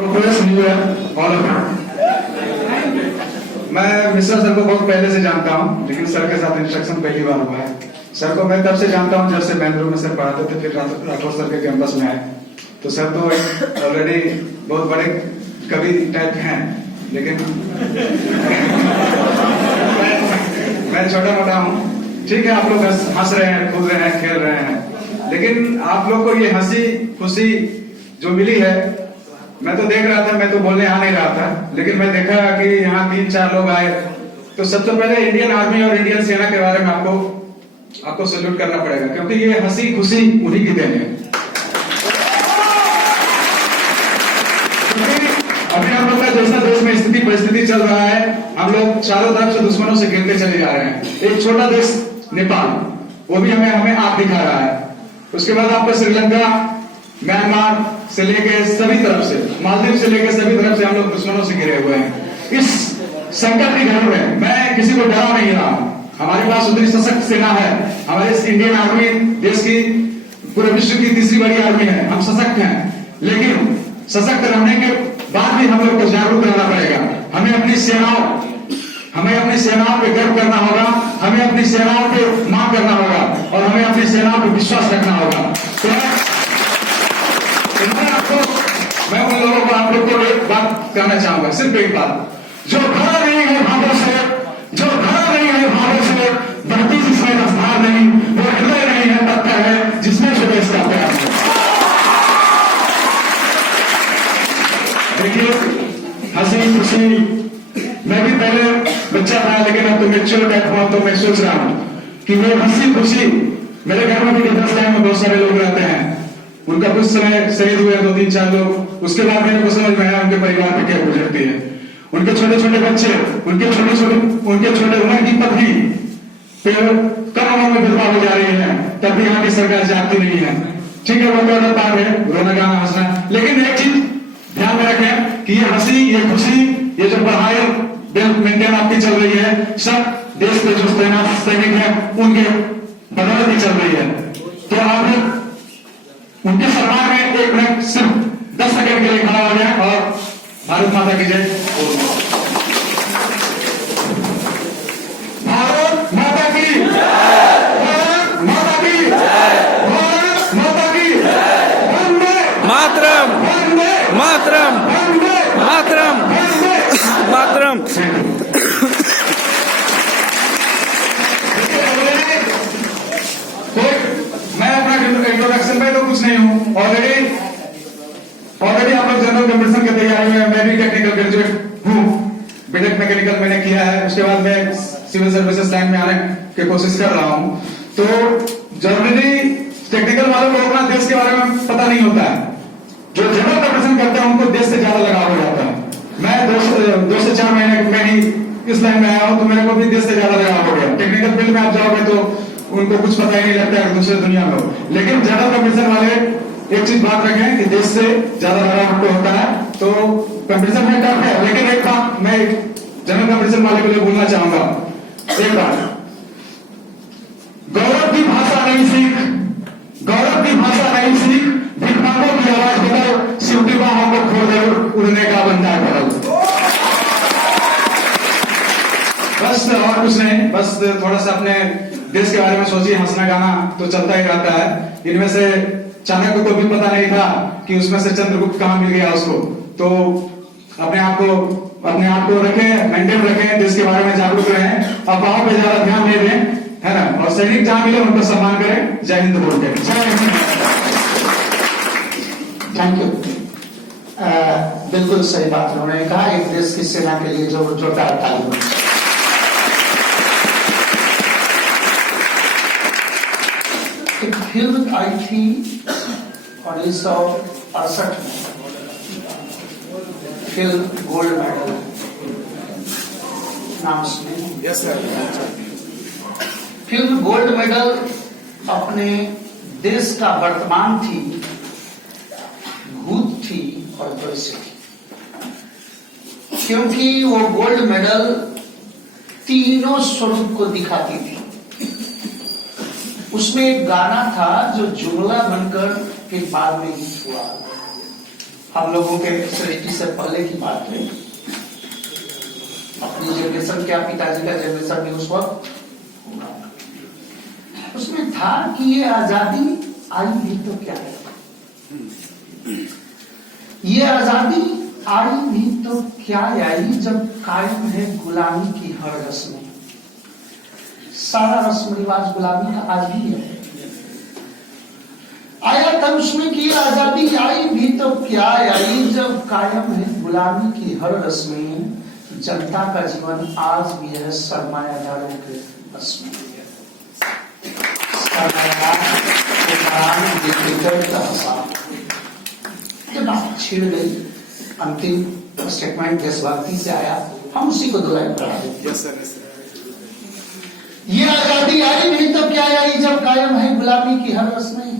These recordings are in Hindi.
Progress new year all of you. मैं मिश्रा सर को बहुत पहले से जानता हूँ, लेकिन सर के साथ इंस्ट्रक्शन पहली बार हुआ है। सर को मैं तब से जानता हूँ जब से बेंगलुरु में सर पढ़ाते थे, फिर राठौर सर के कैंपस में आए। तो सर तो ऑलरेडी बहुत बड़े कवि टाइप हैं, लेकिन मैं छोटा मोटा हूँ। ठीक है, आप लोग हंस रहे हैं, कूद रहे हैं, खेल रहे हैं, लेकिन आप लोग को ये हंसी खुशी जो मिली है, मैं तो देख रहा था, मैं तो बोलने आ नहीं रहा था, लेकिन मैं देखा कि यहाँ 3-4 लोग आए। तो सबसे पहले इंडियन आर्मी और इंडियन सेना के बारे में आपको सैल्यूट करना पड़ेगा, क्योंकि ये हंसी खुशी उन्हीं की देन है। अभी हम लोग का जैसा देश में स्थिति परिस्थिति चल रहा है, हम लोग चारों तरफ से दुश्मनों से गिरते चले जा रहे हैं। एक छोटा देश नेपाल, वो भी हमें आंख दिखा रहा है। उसके बाद आपका श्रीलंका, म्यांमार से लेके सभी तरफ से, मालदीव से लेके सभी तरफ से हम लोग दुश्मनों से घिरे हुए हैं। इस संकट की घड़ी में मैं किसी को डरा नहीं रहा हूं। हमारे पास उतनी सशक्त सेना है। हमारे इंडियन आर्मी देश की पूरे विश्व की तीसरी बड़ी आर्मी है। हम सशक्त हैं, लेकिन सशक्त रहने के बाद भी हम लोग को जागरूक रहना पड़ेगा। हमें अपनी सेनाओं पे गर्व करना होगा, हमें अपनी सेनाओं पे मां करना होगा, और हमें अपनी सेनाओं पे विश्वास रखना होगा। तो मैं उन लोगों को, आप लोग को एक बात कहना चाहूंगा, सिर्फ एक बात, जो खड़ा नहीं है भावों से, जो खड़ा नहीं है भावों से, बढ़ती जिसमें रफ्तार नहीं, वो हृदय नहीं है, पत्थर है जिसमें सुबह का प्यार है। देखिए, हंसी खुशी, मैं भी पहले बच्चा था, लेकिन अब तो मैच्योर टाइप हुआ, तो मैं सोच रहा हूं कि वो हंसी खुशी, मेरे घर में भी 10 लाइन में बहुत सारे लोग रहते हैं, उनका कुछ समय शहीद हुए 2-3-4 लोग, उसके बाद मेरे को समझ में आया उनके परिवार पे क्या गुजरती है। उनके छोटे छोटे बच्चे, उनके छोटे उम्र की पत्नी कम उम्र में विधवा हो जा रही है, तब भी यहाँ की सरकार जागती नहीं है। ठीक है, वो तो पार है, रोना गाना हंसना, लेकिन एक चीज ध्यान में रखें कि ये हंसी, ये खुशी, ये जो पढ़ाई मेंटेन आपकी चल रही है, सब देश के जो सैनिक है उनके बदौलत ही चल रही है। तो आप उनके सरकार में 1 मिनट सिर्फ 10 सेकंड के लिए खड़ा हो जाए और भारत माता की जय। भारत माता की, भारत माता की, भारत माता की, वंदे मातरम, वंदे मातरम, वंदे मातरम, मातरम। मैं अपना इंट्रोडक्शन में तो कुछ नहीं हूँ, ऑलरेडी आप लोग जनरल कंपटीशन की तैयारी में, मैं भी टेक्निकल ग्रेजुएट हूँ, बीटेक मैकेनिकल मैंने किया है। उसके बाद मैं सिविल सर्विसेज लाइन में आने की कोशिश कर रहा हूँ। तो जनरली टेक्निकल वालों को अपना देश के बारे में पता नहीं होता है। जो जनरल कंपटीशन करते हैं उनको देश से ज्यादा लगाव हो जाता है। मैं 2 से 4 महीने में ही इस लाइन में आया हूँ, तो मेरे को भी देश से ज्यादा लगाव हो गया। टेक्निकल फील्ड में आप जाओगे तो उनको कुछ पता ही नहीं लगता है दूसरे दुनिया में, लेकिन जनरल कंपटीशन वाले एक चीज बात रखें कि देश से ज्यादा लगाव उनको होता है। तो कंपटीशन में टफ है, लेकिन एक बात मैं जनरल कंपटीशन वाले के लिए बोलना चाहूंगा, एक बात, गौरव की भाषा नहीं सीख, गौरव की भाषा नहीं सीख, भिक्षुकों की आवाज बदल, शिवटी बाहों को खोल उड़ने का बनता है बदल। बस और कुछ नहीं, बस थोड़ा सा अपने देश के बारे में सोचिए। हंसना गाना तो चलता ही रहता है। इनमें से चाणक्य को भी पता नहीं था कि उसमें से चंद्रगुप्त कहां मिल गया उसको। तो अपने आप को रखें, मेंटेन रखें, देश के बारे में जागरूक रहें, अफवाहों पे ज्यादा ध्यान नहीं दें, है ना, और सैनिक जहां मिले उनको सम्मान करें। जय हिंद बोल के थैंक यू। बिल्कुल सही बात उन्होंने कहा, एक देश की सेना के लिए जो ताली। एक फिल्म आई थी 1968 में, फिल्म गोल्ड मेडल, नाम सुने? Yes sir. Film gold medal अपने देश का वर्तमान थी, भूत थी और भविष्य थी, क्योंकि वो गोल्ड मेडल तीनों स्वरूप को दिखाती थी। उसमें एक गाना था जो जुमला बनकर के बाद में हिट हुआ, हम लोगों के सृष्टि से पहले की बात है। अपनी जनरेशन क्या, पिताजी का जनरेशन भी उस वक्त उसमें था कि ये आजादी आई भी तो क्या है, ये आजादी आई भी तो क्या आई जब कायम है गुलामी की हर रस्म। सारा रस्म रिवाज गुलामी का आज भी है। आया था उसमें कि आजादी आई भी तो क्या आई जब कायम है गुलामी की हर रस्में। जनता का जीवन आज भी है सरमायादारों के बस में। जब बात छिड़ गई, अंतिम स्टेटमेंट देशभक्ति से आया, हम उसी को दोहराए पढ़ा देते। ये आजादी आई भी तो क्या आई जब कायम है गुलामी की हर रस्में।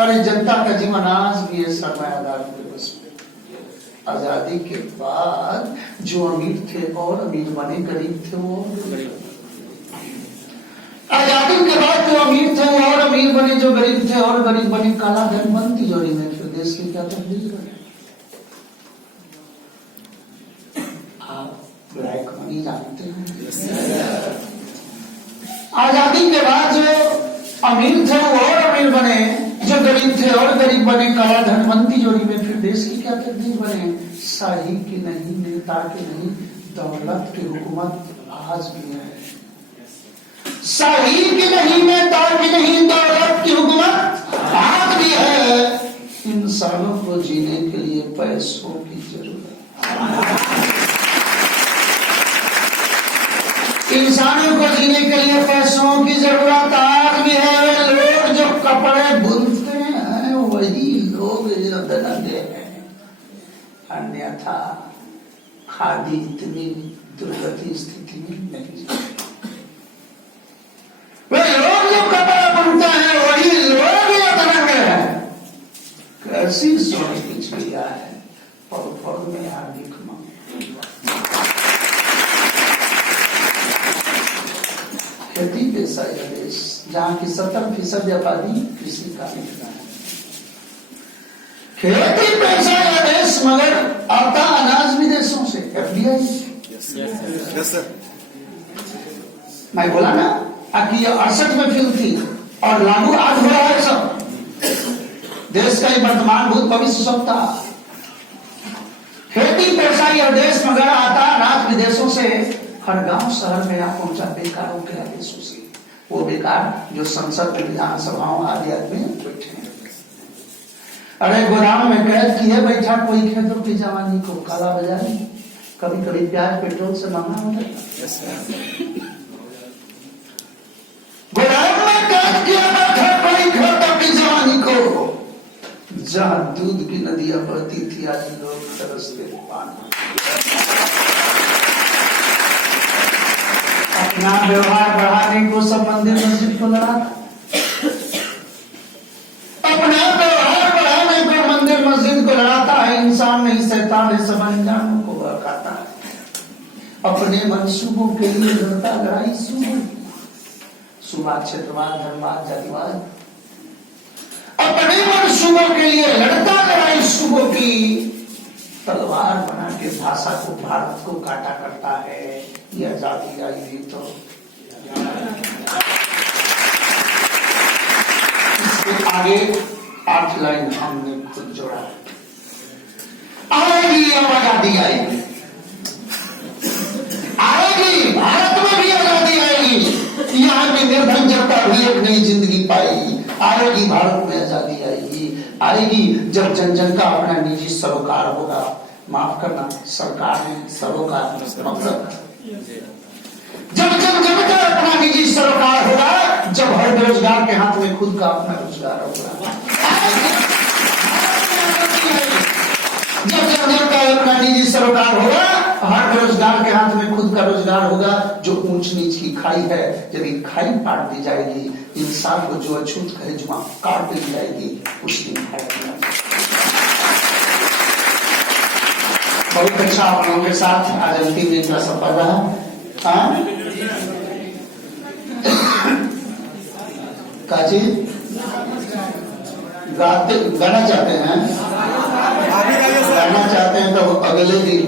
अरे जनता का जीवन आज भी है सरमायादारों के बस में। आजादी के बाद जो अमीर थे और अमीर बने, गरीब थे वो आजादी के बाद जो अमीर थे वो और अमीर बने, जो गरीब थे और गरीब बने। काला धन बंद तिजोरी में, फिर देश की क्या तकदीर बने। आप ब्लैक मनी जानते हैं। आजादी के बाद जो अमीर थे वो और अमीर बने, जो गरीब थे और गरीब बने। काला धन बंद तिजोरी में, फिर देश की क्या तकदीर बने। शाही की नहीं, नेता की नहीं, दौलत की हुकूमत आज भी है। शाही की नहीं, नेता की नहीं, दौलत की हुकूमत आज भी है। इंसानों को जीने के लिए पैसों की जरूरत, इंसानों को जीने के लिए पैसों की जरूरत आज भी है। लोग जो कपड़े बुनते हैं वही लोग जो धनंजय हैं, अन्यथा खादी इतनी दुर्गति स्थिति में नहीं। वे लोग जो कपड़ा बुनते हैं वही लोग जो धनंजय हैं। कैसी सोच पिछ गया है, पल में हार्दिक मांग। खेती पेशा यह देश जहाँ की 70% आबादी कृषि का निकला है। खेती पेशा यह देश, मगर आता अनाज विदेशों से, FDI। मैं बोला ना कि 68 में फिल्म थी और लागू आज हो रहा है सब। देश का ही वर्तमान भूत भविष्य सब था। खेती पेशा यह देश, मगर आता अनाज विदेशों से। हर गांव शहर में यहाँ पहुंचा बेकारों के आदेशों से। वो बेकार जो संसद में, विधानसभाओं आदि आदमी बैठे हैं। अरे गोदाम में कैद किए बैठा कोई खेतों की जवानी को, काला बाजारी। कभी कभी प्याज पेट्रोल से महंगा हो जाता। गोदाम में कैद किया बैठा कोई खेतों की जवानी को। जहाँ दूध की नदियां बहती थी आज लोग तरसते पानी। अपना व्यवहार बढ़ाने को सब मंदिर मस्जिद को लड़ा। अपना व्यवहार बढ़ाने को मंदिर मस्जिद को लड़ाता है। इंसान नहीं, शैतान है, सब अनजानों को बहकाता है। अपने मंसूबों के लिए लड़ता लड़ाई सुवाद, क्षेत्रवाद, धर्मवाद, जातिवाद। अपने मंसूबों के लिए लड़ता लड़ाई सुबह की तलवार बना के भाषा को, भारत को काटा करता है। ये आजादी आई भी तो इसके आगे 8 लाइन हमने खुद जोड़ा। आएगी अब आजादी, आएगी, आएगी। भारत में भी आजादी आएगी। यहाँ की निर्धन जनता भी एक नई जिंदगी पाएगी। आएगी, भारत में आजादी आएगी। आएगी जब जन जन का अपना निजी सरोकार होगा। माफ करना, सरकार ने सरोकार मतलब जब जब जब का अपना निजी सरोकार होगा, जब हर बेरोजगार के हाथ में खुद का अपना रोजगार होगा। जब जब जब का अपना निजी सरोकार होगा, हर बेरोजगार के हाथ में खुद का रोजगार होगा। जो ऊंच नीच की खाई है, जब ये खाई पाट दी जाएगी, इंसान को जो अछूत कहे जुआ काट दी जाएगी, उस दिन बहुत अच्छा आप लोगों के साथ आज अंतिम दिन का सफर रहा। काजी गाना चाहते हैं। जाना चाहते हैं तो अगले दिन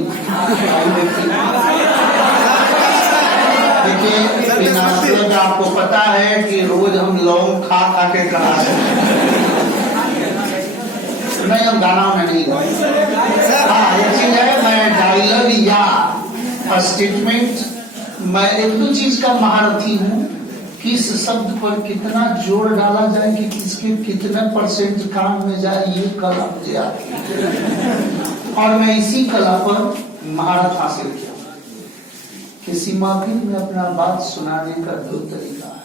देखिए, आपको पता है कि रोज हम लौंग खा खा के कहा नहीं, हम गाना में नहीं गाते। हाँ, एक चीज है, मैं डायलॉग या स्टेटमेंट, मैं एक दो चीज का महारथी हूँ। किस शब्द पर कितना जोर डाला जाए कि किसके कितने % काम में जाए, ये कला मुझे आती है और मैं इसी कला पर महारत हासिल किया। किसी महफिल में अपना बात सुनाने का 2 तरीका है।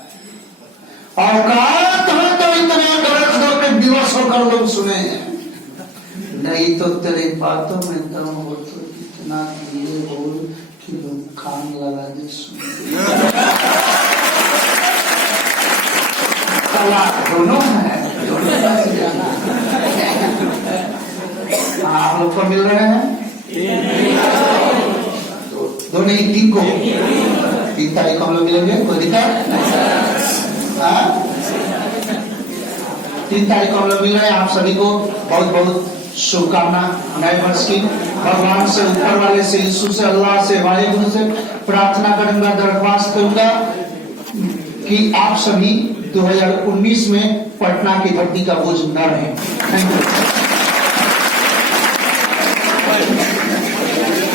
औकात है तो इतने गलत होकर दिवस होकर लोग सुने हैं, नहीं तो तेरे बातों में दम हो तो इतना धीरे बोल कि लोग कान लगा दे सुने। कला दोनों है, दोनों का से जाना। आप लोग को मिल रहे हैं 2 नहीं 3 को, 3 तारीख को हम लोग मिलेंगे, कोई दिक्कत? 3 तारीख को हम लोग मिल रहे हैं। आप सभी को बहुत बहुत शुभकामना नए वर्ष की। भगवान से, ऊपर वाले से, यीशु से, अल्लाह से, वाहिगुरु से प्रार्थना करूंगा, दरख्वास्त करूंगा कि आप सभी 2019 में पटना की धरती का बोझ न रहे। Thank you.